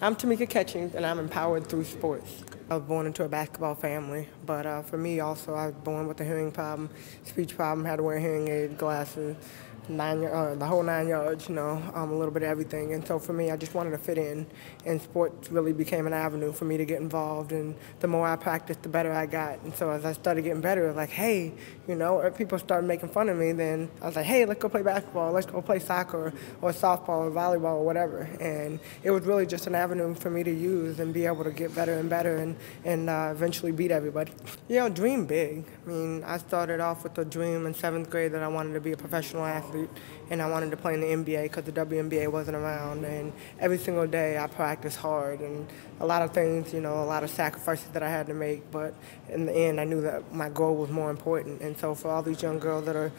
I'm Tamika Catchings, and I'm empowered through sports. I was born into a basketball family, but for me also, I was born with a hearing problem, speech problem, had to wear hearing aid, glasses, the whole 9 yards, a little bit of everything. And so for me, I just wanted to fit in, and sports really became an avenue for me to get involved. And the more I practiced, the better I got. And so as I started getting better, it was like, hey, if people started making fun of me, then I was like, hey, let's go play basketball, let's go play soccer or softball or volleyball or whatever. And it was really just an avenue for me to use and be able to get better and better and eventually beat everybody. Dream big. I mean, I started off with a dream in 7th grade that I wanted to be a professional athlete, and I wanted to play in the NBA because the WNBA wasn't around. And every single day I practiced hard, and a lot of things, a lot of sacrifices that I had to make. But in the end, I knew that my goal was more important. And so for all these young girls that are,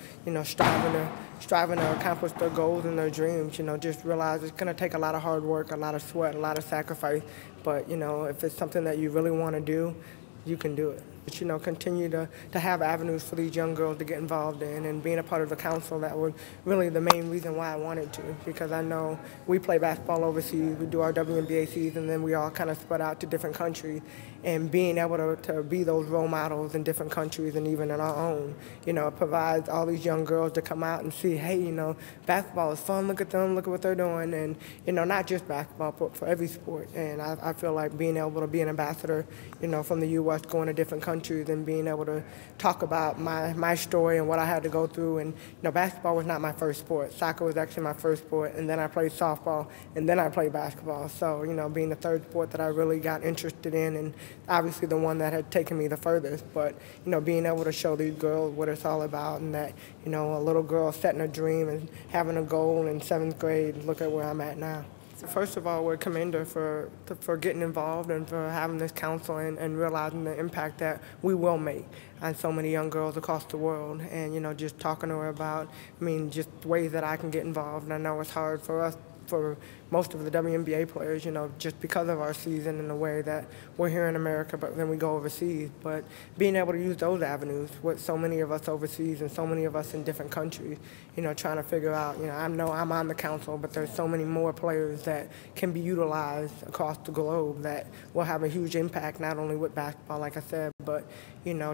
striving to accomplish their goals and their dreams, just realize it's going to take a lot of hard work, a lot of sweat, a lot of sacrifice. But, if it's something that you really want to do, you can do it. But, continue to have avenues for these young girls to get involved in, and being a part of the council, that was really the main reason why I wanted to, because I know we play basketball overseas, we do our WNBA season, then we all kind of spread out to different countries, and being able to be those role models in different countries and even in our own, it provides all these young girls to come out and see, hey, basketball is fun, look at them, look at what they're doing, and, not just basketball, but for every sport. And I feel like being able to be an ambassador, from the U.S., going to different countries and being able to talk about my story and what I had to go through. And, basketball was not my first sport. Soccer was actually my first sport, and then I played softball, and then I played basketball. So, being the third sport that I really got interested in, and obviously the one that had taken me the furthest. But, being able to show these girls what it's all about, and that, a little girl setting a dream and having a goal in 7th grade, look at where I'm at now. First of all, we're commended for getting involved and for having this council and realizing the impact that we will make on so many young girls across the world. And, just talking to her about, just ways that I can get involved. And I know it's hard for us, for most of the WNBA players, just because of our season and the way that we're here in America, but then we go overseas. But being able to use those avenues with so many of us overseas and so many of us in different countries, trying to figure out, I know I'm on the council, but there's so many more players that can be utilized across the globe that will have a huge impact, not only with basketball, like I said, but,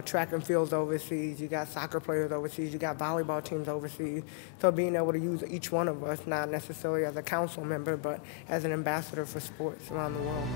track and fields overseas, you got soccer players overseas, you got volleyball teams overseas. So being able to use each one of us, not necessarily as a council member, but as an ambassador for sports around the world.